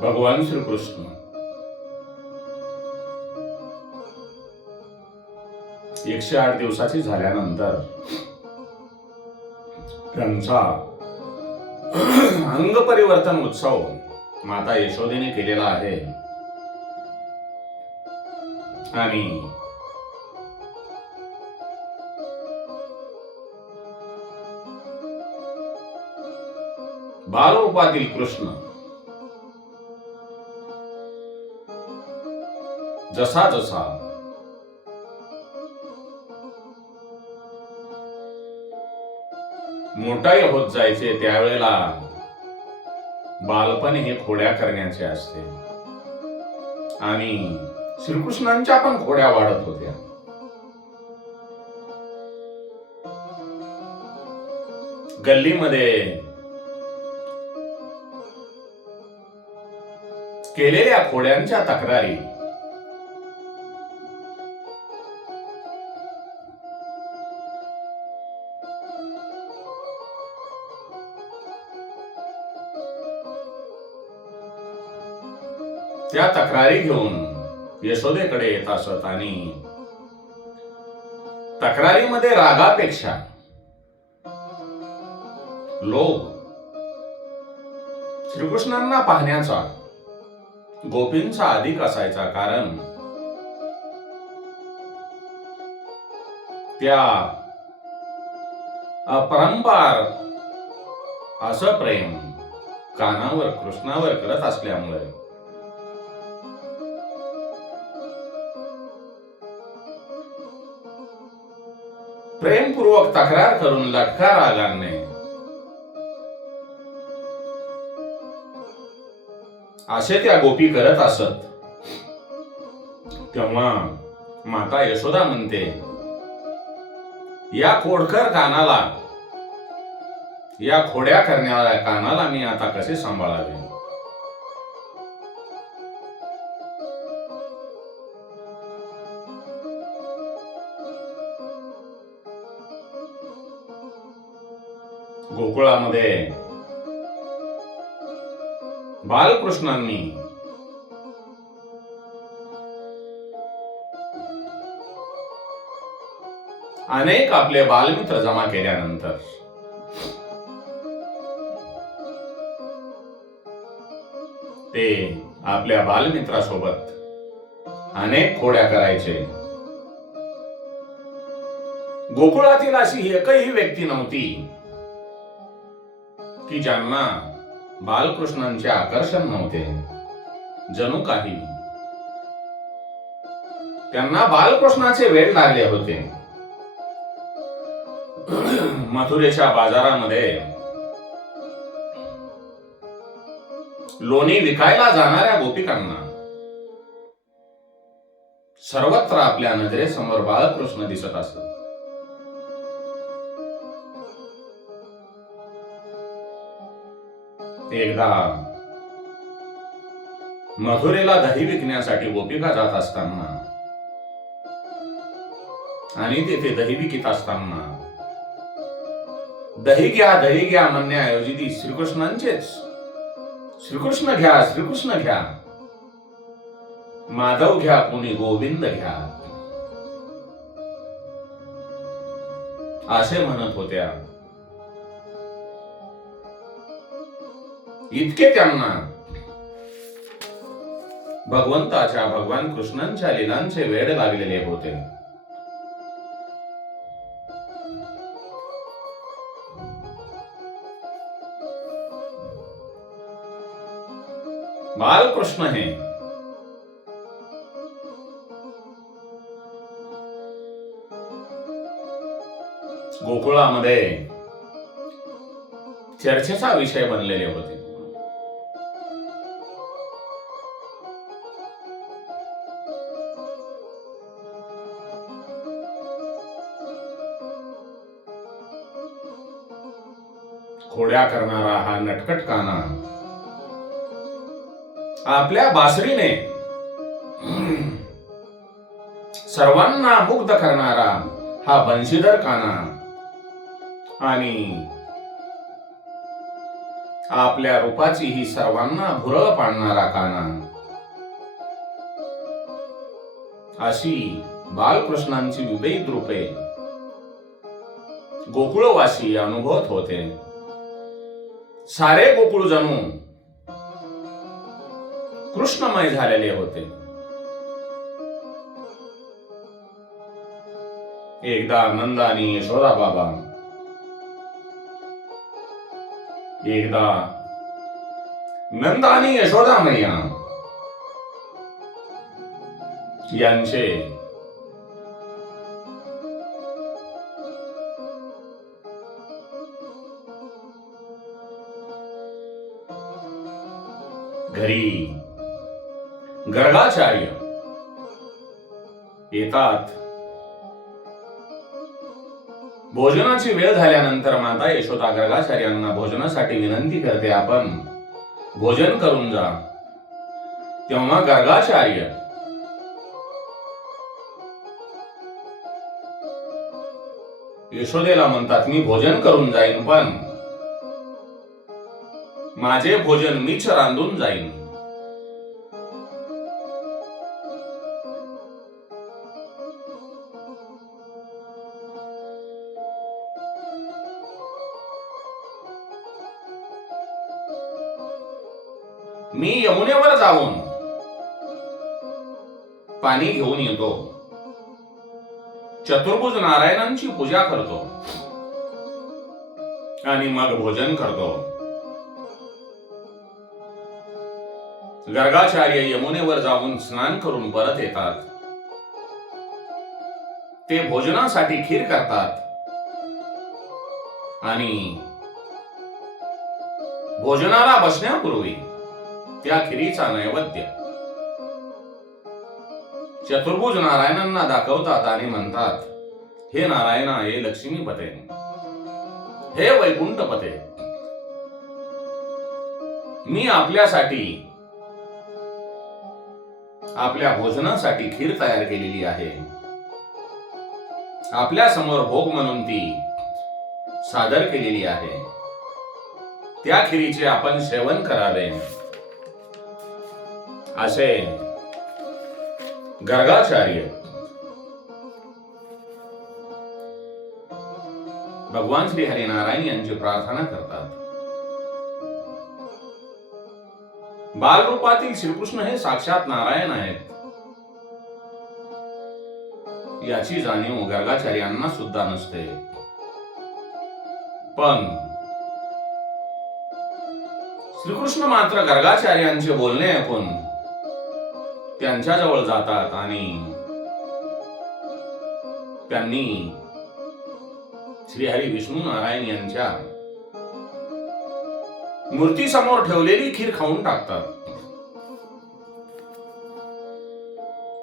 भगवान श्रीकृष्ण 108 दिवसाची झाल्यानंतर त्यांचा अंग परिवर्तन उत्सव माता यशोदेने केलेला आहे. आणि बालरूपातील कृष्ण जसा जसा मोठाही होत जायचे त्यावेळेला बालपण हे खोड्या करण्याचे असते आणि श्रीकृष्णांच्या पण खोड्या वाढत होत्या. गल्लीमध्ये केलेल्या खोड्यांच्या तक्रारी त्या तक्रारी घेऊन यशोदेकडे येत असत आणि तक्रारीमध्ये रागापेक्षा लोभ श्रीकृष्णांना पाहण्याचा गोपींचा अधिक असायचा. कारण त्या अपरंपार असं प्रेम कानावर कृष्णावर करत असल्यामुळे प्रेमपूर्वक तक्रार करून लटका रागाने असे त्या गोपी करत असत. तेव्हा माता यशोदा म्हणते, या खोडकर कानाला, या खोड्या करणाऱ्या कानाला मी आता कसे सांभाळावे. गोकुळामध्ये बालकृष्णांनी अनेक आपले बालमित्र जमा केल्यानंतर ते आपल्या बालमित्रासोबत अनेक खोड्या करायचे. गोकुळातील अशी एकही व्यक्ती नव्हती की ज्यांना बालकृष्णांचे आकर्षण नव्हते. जणू काही त्यांना बालकृष्णाचे वेळ लागले होते. मथुरेच्या बाजारामध्ये लोणी विकायला जाणाऱ्या गोपिकांना सर्वत्र आपल्या नजरेसमोर बालकृष्ण दिसत असत. एकदा मथुरेला दही विकण्यासाठी गोपिका जात असताना आणि तेथे दही विकत असताना दही घ्या म्हणण्याऐवजी ती श्रीकृष्णांचेच श्रीकृष्ण घ्या, माधव घ्या, कोणी गोविंद घ्या असे म्हणत होत्या. इतके त्यांना भगवंताच्या, भगवान कृष्णांच्या लीलांचे वेड लागलेले होते. बालकृष्ण हे गोकुळामध्ये चर्चेचा विषय बनलेले होते. खोड्या करणारा हा नटखट काना आपल्या बासरीने सर्वांना मुग्ध करणारा हा बंशीधर काना आणि आपल्या रूपाची ही सर्वांना भुरळ पाडणारा काना, अशी बालकृष्णांची विविध रूपे गोकुळवासी अनुभवत होते. सारे गोकुळ जणू कृष्णमय झालेले होते. एकदा नंद आणि यशोदा बाबा, एकदा नंद आणि यशोदा मैया यांचे घरी गर्गाचार्य येतात. भोजनाची वेळ झाल्यानंतर माता यशोदा गर्गाचार्यांना भोजनासाठी विनंती करते, आपण भोजन करून जा. तेव्हा गर्गाचार्य यशोदेला म्हणतात, मी भोजन करून जाईन, पण माझे भोजन मीच रांधून जाईन. मी यमुनेवर जाऊन पाणी घेऊन येतो, चतुर्भुज नारायणांची पूजा करतो आणि मग भोजन करतो. गर्गाचार्य यमुनेवर जाऊन स्नान करून परत येतात. ते भोजनासाठी खीर करतात आणि भोजनाला बसण्यापूर्वी त्या खिरीचा नैवेद्य चतुर्भुज नारायणांना दाखवतात आणि म्हणतात, हे नारायणा, हे लक्ष्मीपते, हे वैकुंठपते, मी आपल्यासाठी आपल्या भोजनासाठी खीर तयार केलेली आहे. आपल्या समोर भोग म्हणून ती सादर केलेली आहे. त्या खिरीचे आपण सेवन करावे, असे गर्गाचार्य भगवान श्री हरिनारायण यांची प्रार्थना करतात. बालरूपातील श्रीकृष्ण हे साक्षात नारायण आहेत, याची जाणीव गर्गाचार्यांना सुद्धा नसते. पण श्रीकृष्ण मात्र गर्गाचार्यांचे बोलणे ऐकून त्यांच्या जवळ जातात आणि त्यांनी श्रीहरी विष्णू नारायण यांच्या मूर्ती समोर ठेवलेली खीर खाऊन टाकतात.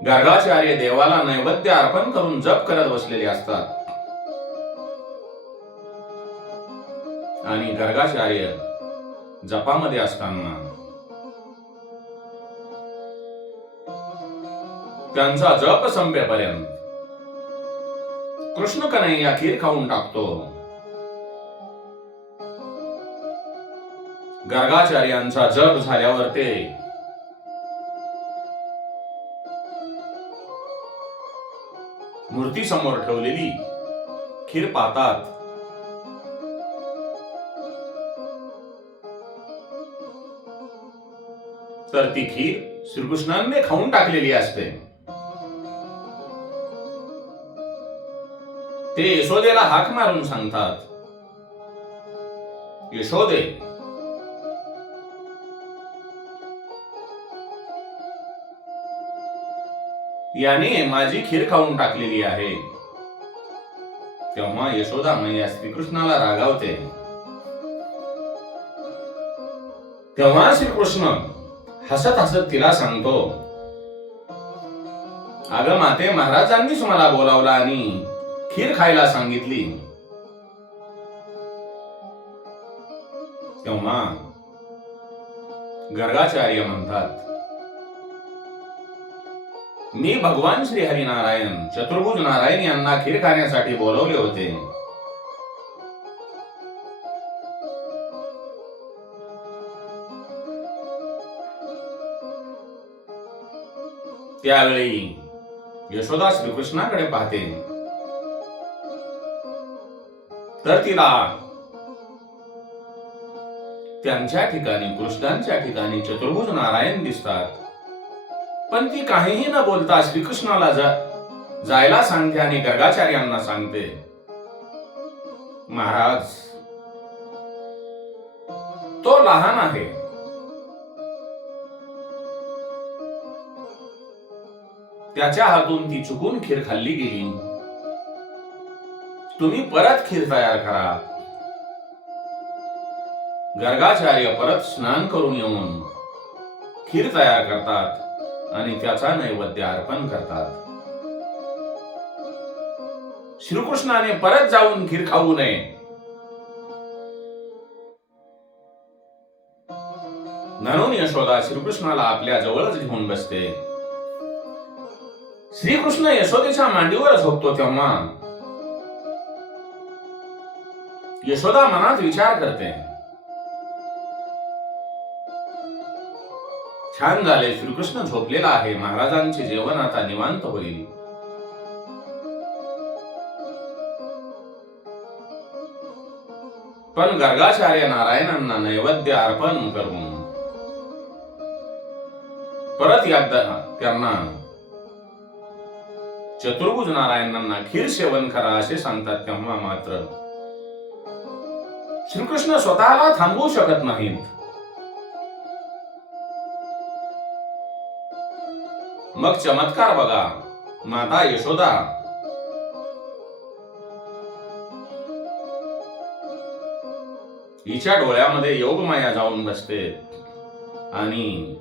गर्गाचार्य देवाला नैवेद्य अर्पण करून जप करत बसलेले असतात आणि गर्गाचार्य जपामध्ये असताना त्यांचा जप संपेपर्यंत कृष्ण कन्हैया खीर खाऊन टाकतो. गर्गाचार्यांचा जप झाल्यावर ते मूर्ती समोर ठेवलेली खीर पाहतात. तर ती खीर श्रीकृष्णांनी खाऊन टाकलेली असते. ते यशोदेला हाक मारून सांगतात, यशोदे, याने माझी खीर खाऊन टाकलेली आहे. तेव्हा यशोदा मैया श्रीकृष्णाला रागावते. तेव्हा श्रीकृष्ण हसत हसत तिला सांगतो, अगं माते, महाराजांनीच मला बोलावलं आणि खीर खायला सांगितली. तेव्हा गर्गाचार्य म्हणतात, मी भगवान श्री हरिनारायण चतुर्भुज नारायण यांना खीर खाण्यासाठी बोलवले होते. त्यावेळी यशोदा श्रीकृष्णाकडे पाहते तर तिला त्यांच्या ठिकाणी, कृष्णांच्या ठिकाणी चतुर्भुज नारायण दिसतात. पण ती काहीही न बोलता श्रीकृष्णाला जायला सांगते आणि गर्गाचार्यांना सांगते, महाराज, तो लहान आहे, त्याच्या हातून ती चुकून खीर खाल्ली गेली, तुम्ही परत खीर तयार करा. गर्गाचार्य परत स्नान करून येऊन खीर तयार करतात आणि त्याचा नैवेद्य अर्पण करतात. श्रीकृष्णाने परत जाऊन खीर खाऊ नये म्हणून यशोदा श्रीकृष्णाला आपल्या जवळच घेऊन बसते. श्रीकृष्ण यशोदेच्या मांडीवर झोपतो तेव्हा यशोदा मनात विचार करते, छान झाले, श्रीकृष्ण झोपलेला आहे, महाराजांचे जेवण आता निवांत होईल. पण गर्गाचार्य नारायणांना नैवेद्य अर्पण करून परत एकदा त्यांना चतुर्भुज नारायणांना खीर सेवन करा असे सांगतात. तेव्हा मात्र श्रीकृष्ण स्वतःला थांबवू शकत नाहीत. मग चमत्कार बघा, माता यशोदा हिच्या डोळ्यामध्ये योगमाया जाऊन बसते आणि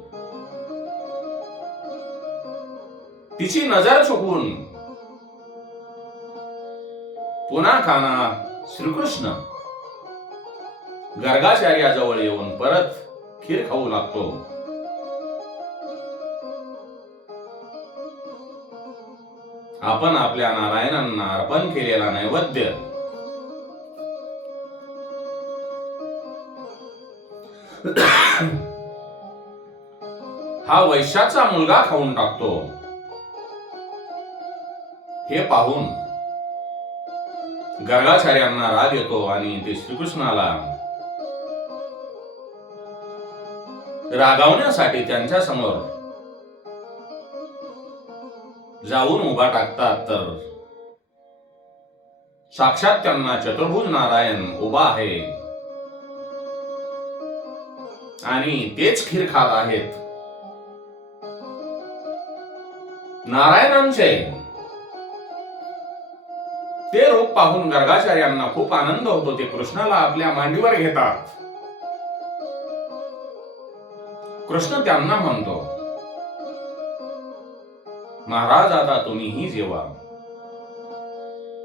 तिची नजर चुकून पुन्हा काना श्रीकृष्ण गर्गाचार्याजवळ येऊन परत खीर खाऊ लागतो. आपण आपल्या नारायणांना अर्पण केलेला नैवेद्य हा वैश्याचा मुलगा खाऊन टाकतो. हे पाहून गर्गाचार्यांना राग येतो आणि ते श्रीकृष्णाला रागावण्यासाठी त्यांच्या समोर जाऊन उभा टाकतात. तर साक्षात त्यांना चतुर्भुज नारायण उभा आहे आणि तेच खीर खात आहेत. नारायणांचे ते रूप पाहून गर्गाचार्यांना खूप आनंद होतो. ते कृष्णाला आपल्या मांडीवर घेतात. कृष्ण त्यांना म्हणतो, महाराज, आता तुम्हीही जेवा.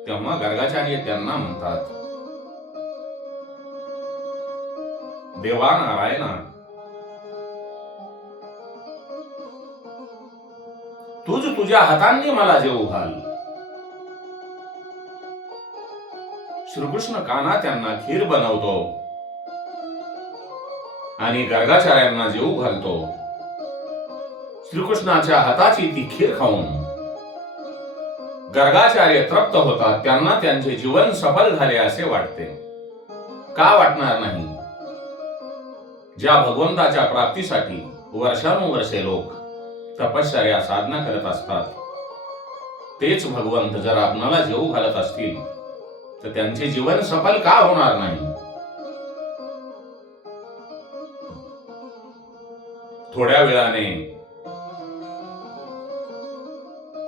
तेव्हा गर्गाचार्य त्यांना म्हणतात, देवा नारायणा, तुझ तुझ्या हातांनी मला जेवू घाल. श्रीकृष्ण कान्हा त्यांना खीर बनवतो आणि गर्गाचार्यांना जेवू घालतो. श्रीकृष्णाच्या हाताची ती खीर खाऊन गर्गाचार्य तृप्त होतात. त्यांना त्यांचे जीवन सफल झाले असे वाटते. का वाटणार नाही? ज्या भगवंताच्या प्राप्तीसाठी वर्षानुवर्षे लोक तपश्चर्या साधना करत असतात, तेच भगवंत जर आपणाला जेवू घालत असतील तर त्यांचे जीवन सफल का होणार नाही? थोड्या वेळाने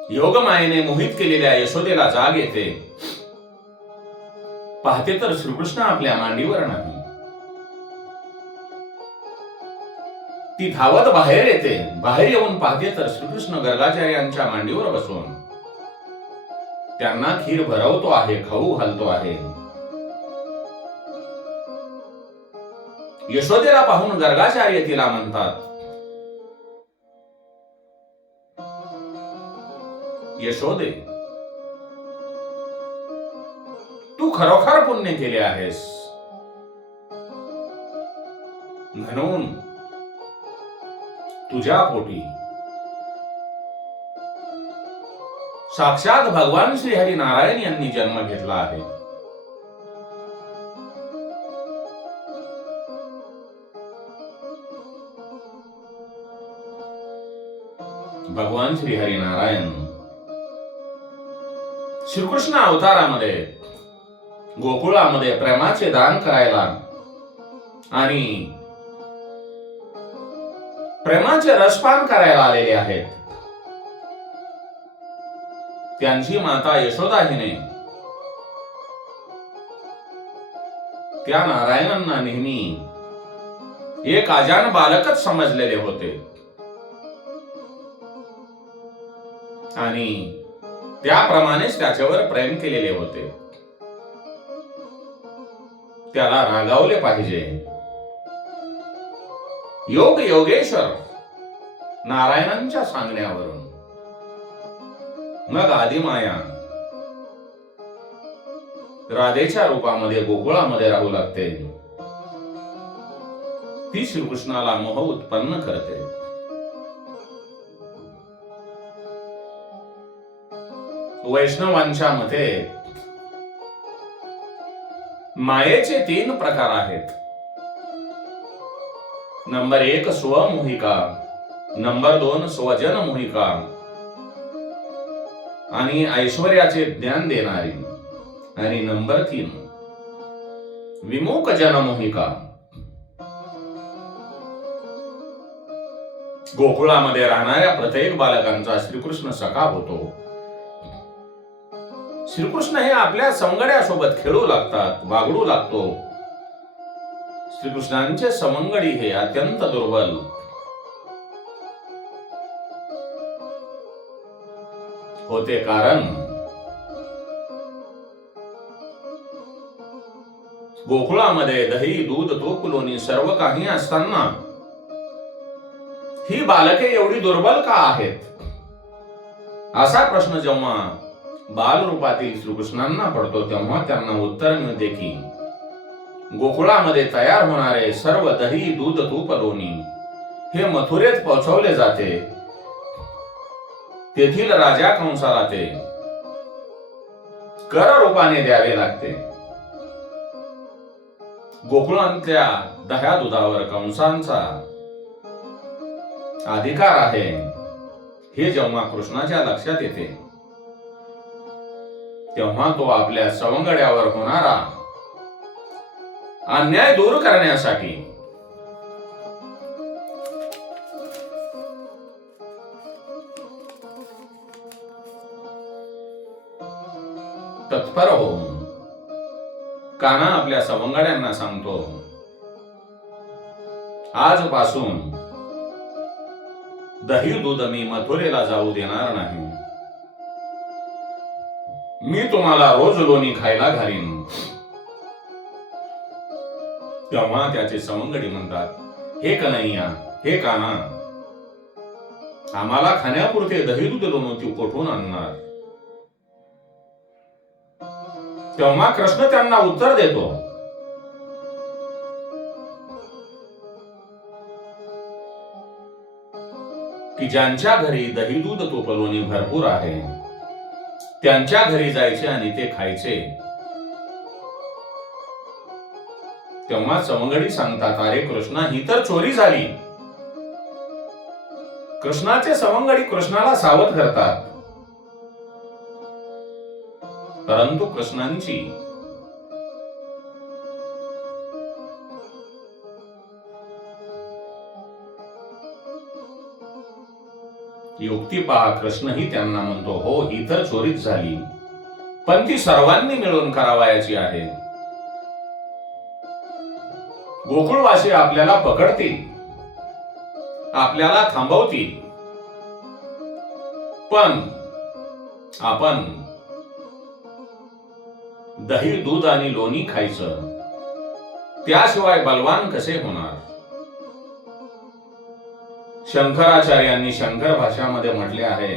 योगमायेने मोहित केलेल्या यशोदेला जाग येते. पाहते तर श्रीकृष्ण आपल्या मांडीवर नाही. ती धावत बाहेर येते. बाहेर येऊन पाहते तर श्रीकृष्ण गर्गाचार्यांच्या मांडीवर बसून त्यांना खीर भरवतो आहे, खाऊ घालतो आहे. यशोदेला पाहून गर्गाचार्य तिला म्हणतात, यशोदे, तू खरोखर पुण्य केले आहेस, म्हणून तुझ्या पोटी साक्षात भगवान श्रीहरी नारायण यांनी जन्म घेतला आहे. भगवान श्रीहरी नारायण श्रीकृष्ण अवतारामध्ये गोकुळामध्ये प्रेमाचे दान करायला आणि प्रेमाचे रसपान करायला आलेले आहेत. त्यांची माता यशोदा हिने त्या नारायणांना नेहमी एक अजान बालकच समजलेले होते आणि त्याप्रमाणेच त्याच्यावर प्रेम केलेले होते. त्याला रागावले पाहिजे. योग योगेश्वर नारायणांच्या सांगण्यावरून मग आदिमाया राधेच्या रूपामध्ये गोकुळामध्ये राहू लागते. ती श्रीकृष्णाला मोह उत्पन्न करते. वैष्णवांच्या मते मायेचे 3 प्रकार आहेत. नंबर 1 स्वमोहिका, नंबर 2 स्वजन मोहिका आणि ऐश्वर्याचे ज्ञान देणारी, आणि नंबर 3 विमुख जन मोहिका. गोकुळामध्ये राहणाऱ्या प्रत्येक बालकांचा श्रीकृष्ण सखा होतो. श्रीकृष्ण हे आपल्या सवंगड्यासोबत खेळू लागतात, बागडू लागतो. श्रीकृष्णांचे सवंगडी हे अत्यंत दुर्बल. होते कारण गोकुळामध्ये दही, दूध, तूप, लोणी सर्व काही असताना ही बालके एवढी दुर्बल का आहेत? असा प्रश्न जेव्हा बाल रूपातील श्रीकृष्णांना पडतो तेव्हा त्यांना उत्तर मिळते की गोकुळामध्ये तयार होणारे सर्व दही, दूध, तूप, लोणी हे मथुरेत पोहोचवले जाते. तेथील राजा कंसाला ते कर रूपाने द्यावे लागते. गोकुळातल्या दह्या दुधावर कंसांचा अधिकार आहे हे जेव्हा कृष्णाच्या लक्षात येते तेव्हा तो आपल्या सवंगड्यावर होणारा अन्याय दूर करण्यासाठी तत्पर होऊन कान्हा आपल्या सवंगड्यांना सांगतो, आजपासून दही दूध मी मथुरेला जाऊ देणार नाही. मी तुम्हाला रोज लोणी खायला घालीन. तेव्हा त्याचे सवंगडी म्हणतात, हे कन्हैया, हे कान्हा, आम्हाला खाण्यापुरते दही दूध लोणी तू कुठून आणणार? तेव्हा कृष्ण त्यांना उत्तर देतो, की ज्यांच्या घरी दही दूध तूप लोणी भरपूर आहे त्यांच्या घरी जायचे आणि ते खायचे. तेव्हा सवंगडी सांगतात, अरे कृष्णा, ही तर चोरी झाली. कृष्णाचे सवंगडी कृष्णाला सावध करतात, परंतु कृष्णांची युक्ती पहा. कृष्णही त्यांना म्हणतो, हो, ही तर चोरीच झाली, पण ती सर्वांनी मिळून करावायची आहे. गोकुळवासी आपल्याला पकडतील, आपल्याला थांबवतील, पण आपण दही दूध आणि लोणी खायचं, त्याशिवाय बलवान कसे होणार? शंकराचार्यांनी शंकर भाषामध्ये म्हटले आहे,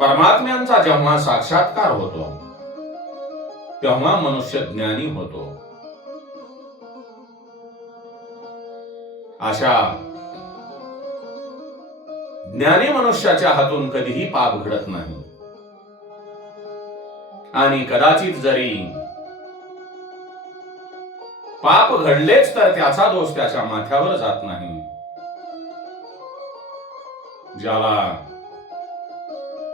परमात्म्यांचा जेव्हा साक्षात्कार होतो तेव्हा मनुष्य ज्ञानी होतो. अशा ज्ञानी मनुष्याच्या हातून कधीही पाप घडत नाही, आणि कदाचित जरी पाप घडलेच तर त्याचा दोष त्याच्या माथ्यावर जात नाही. ज्याला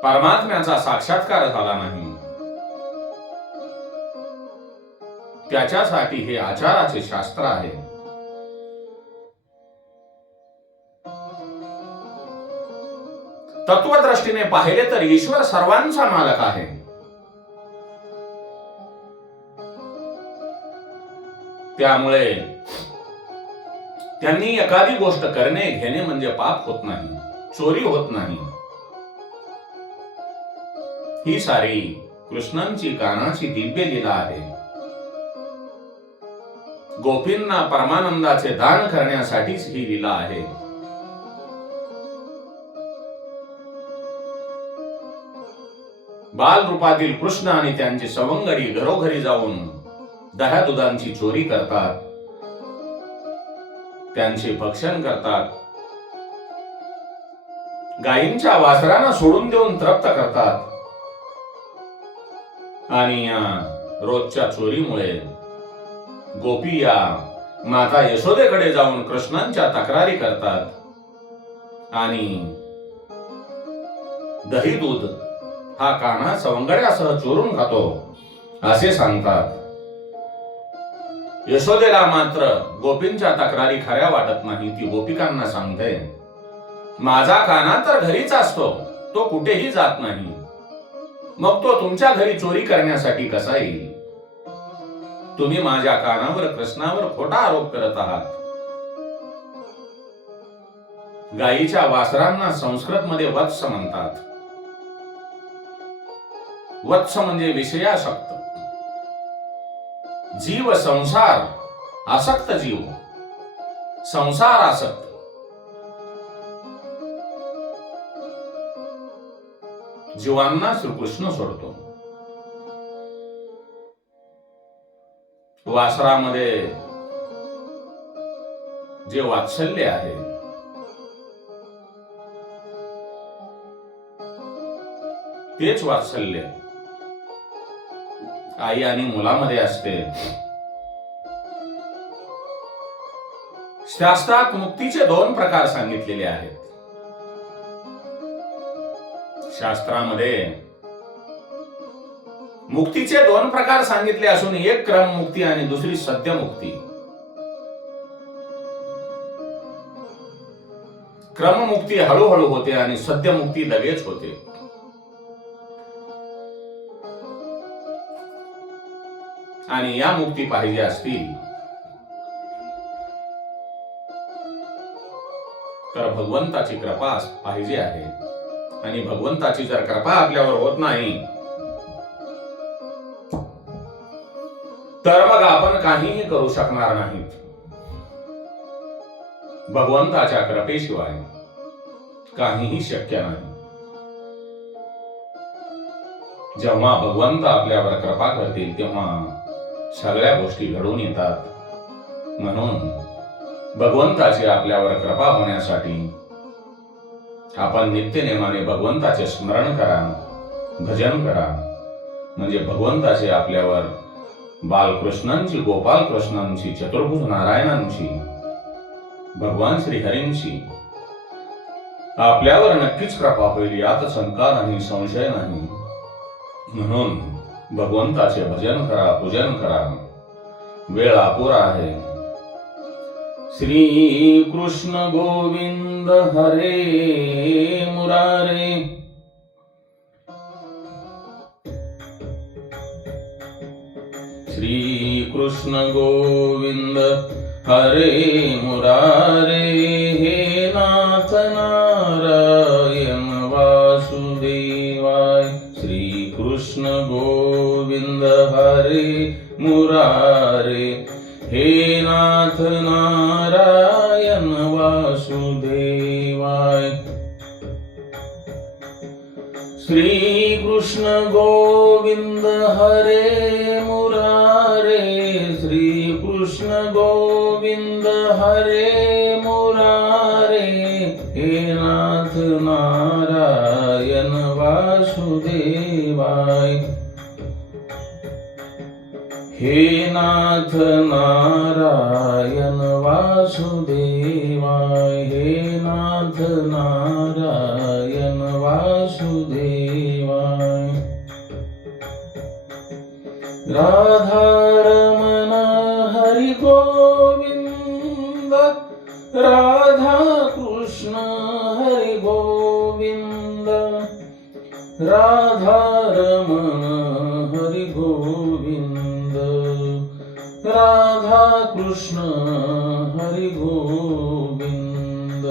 परमात्म्याचा साक्षात्कार झाला नाही त्याच्यासाठी हे आचाराचे शास्त्र आहे. तत्वदृष्टीने पाहिले तर ईश्वर सर्वांचा मालक आहे. त्यामुळे त्यांनी एखादी गोष्ट करणे घेणे म्हणजे पाप होत नाही, चोरी होत नाही. ही सारी कृष्णांची कानाची दिव्य लीला आहे. गोपींना परमानंदाचे दान करण्यासाठीच ही लीला आहे. बाल रूपातील कृष्ण आणि त्यांची सवंगडी घरोघरी जाऊन दह्या दुधांची चोरी करतात, त्यांचे भक्षण करतात, गायींच्या वासरांना सोडून देऊन तृप्त करतात, आणि या रोजच्या चोरीमुळे गोपी या माता यशोदेकडे जाऊन कृष्णांच्या तक्रारी करतात आणि दही दूध हा कान्हा सवंगड्यासह चोरून खातो असे सांगतात. यशोदेला मात्र गोपींच्या तक्रारी खऱ्या वाटत नाही. ती गोपिकांना सांगते, माझा कान्हा तर घरीच असतो, तो कुठेही जात नाही, मग तो तुमच्या घरी चोरी करण्यासाठी कसा येईल? तुम्ही माझ्या कानावर कृष्णावर खोटा आरोप करत आहात. गायीच्या वासरांना संस्कृत मध्ये वत्स म्हणतात. वत्स म्हणजे विषयासक्त जीव, संसार आसक्त जीव, संसार आसक्त. जीवांना श्रीकृष्ण सोडतो. वासरामध्ये जे वात्सल्य आहे तेच वात्सल्य आई आणि मुलामध्ये असते. शास्त्रात मुक्तीचे 2 प्रकार सांगितलेले आहेत. शास्त्रामध्ये मुक्तीचे 2 प्रकार सांगितले असून एक क्रम मुक्ती आणि दुसरी सद्य मुक्ती. क्रममुक्ती हळूहळू होते आणि सद्य मुक्ती लगेच होते. आणि या मुक्ती पाहिजे असतील तर भगवंताची कृपा पाहिजे आहे. आणि भगवंताची जर कृपा आपल्यावर होत नाही तर मग आपण काहीही करू शकणार नाहीत. भगवंताच्या कृपेशिवाय काहीही शक्य नाही. जेव्हा भगवंत आपल्यावर कृपा करतील तेव्हा सगळ्या गोष्टी घडून येतात. म्हणून भगवंताची आपल्यावर कृपा होण्यासाठी आपण नित्यनेमाने भगवंताचे स्मरण करा, भजन करा. म्हणजे भगवंताचे आपल्यावर बालकृष्णांची, गोपालकृष्णांची, चतुर्भुज नारायणांची, भगवान श्रीहरींची आपल्यावर नक्कीच कृपा होईल, यात शंका नाही, संशय नाही. म्हणून भगवंताचे भजन करा, पूजन करा. वेळ अपुरा आहे. श्री कृष्ण गोविंद हरे मुरारे, श्री कृष्ण गोविंद हरे मुरारे, हे नाथ नारायण वासुदेवाय. श्री कृष्ण गोविंद हरे मुरारे, हे नाथ नारायण वासुदेवाय. श्री कृष्ण गोविंद हरे मुरारे, श्री कृष्ण गोविंद हरे मुरारे, हे नाथ वासुदेवाय। हे नाथ नारायण वासुदेवाय, हे नाथ नारायण वासुदेवाय। राधारमण हरि गोविंद, राधा कृष्ण हरि गोविंद, राधारमण हरि गोविंद, राधा कृष्ण हरि गोविंद,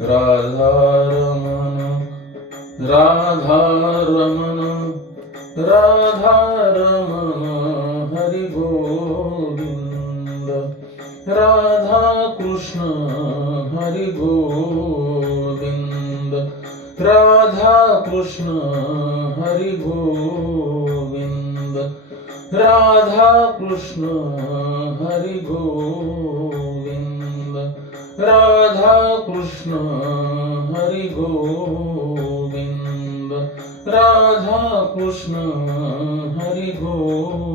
राधारमण राधारमण राधारमण हरि गोविंद, राधा कृष्ण हरि गोविंद, राधा कृष्ण हरि गोविंद, राधा कृष्ण हरि गोविंद, राधा कृष्ण हरि गोविंद, राधा कृष्ण हरि गोविंद।